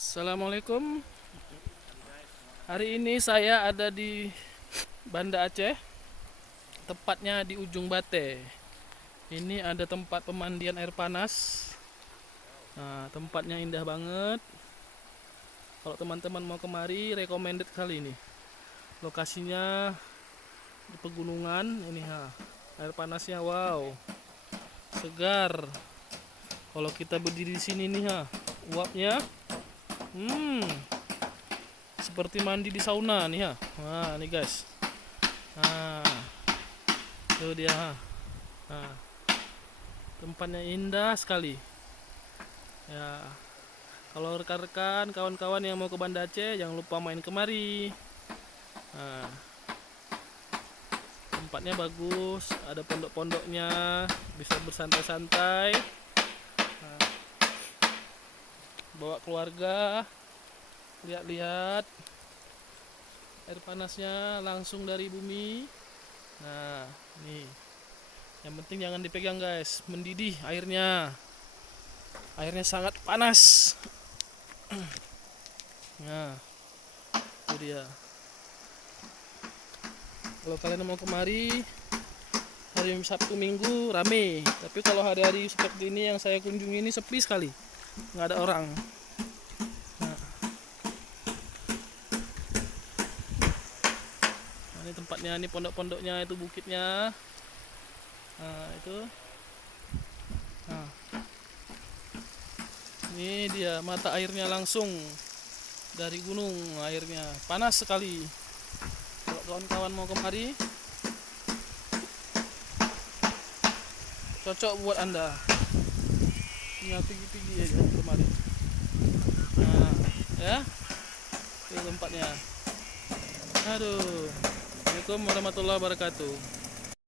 Assalamualaikum. Hari ini saya ada di Banda Aceh, tepatnya di ujung Bate. Ini ada tempat pemandian air panas. Nah, tempatnya indah banget. Kalau teman-teman mau kemari, recommended kali ini. Lokasinya di pegunungan. Ini air panasnya wow, segar. Kalau kita berdiri di sini nih uapnya, hmm, seperti mandi di sauna nih Nah, nih guys. Nah, itu dia Nah, tempatnya indah sekali. Ya, kalau rekan-rekan, kawan-kawan yang mau ke Banda Aceh, jangan lupa main kemari. Nah, tempatnya bagus, ada pondok-pondoknya, bisa bersantai-santai. Nah, bawa keluarga, lihat-lihat air panasnya langsung dari bumi. Nah, nih. Yang penting jangan dipegang guys, mendidih airnya. Airnya sangat panas. Nah, itu dia. Kalau kalian mau kemari hari Sabtu Minggu rame, tapi kalau hari-hari seperti ini yang saya kunjungi ini sepi sekali, nggak ada orang. Nah, ini tempatnya, ini pondok-pondoknya, itu bukitnya. Nah, itu. Nah, ini dia mata airnya langsung dari gunung, airnya panas sekali. Kalau kawan-kawan mau kemari, cocok buat anda. Tinggal pergi-pergi aja kemari. Nah, ya, itu tempatnya. Aduh, Assalamualaikum warahmatullahi wabarakatuh.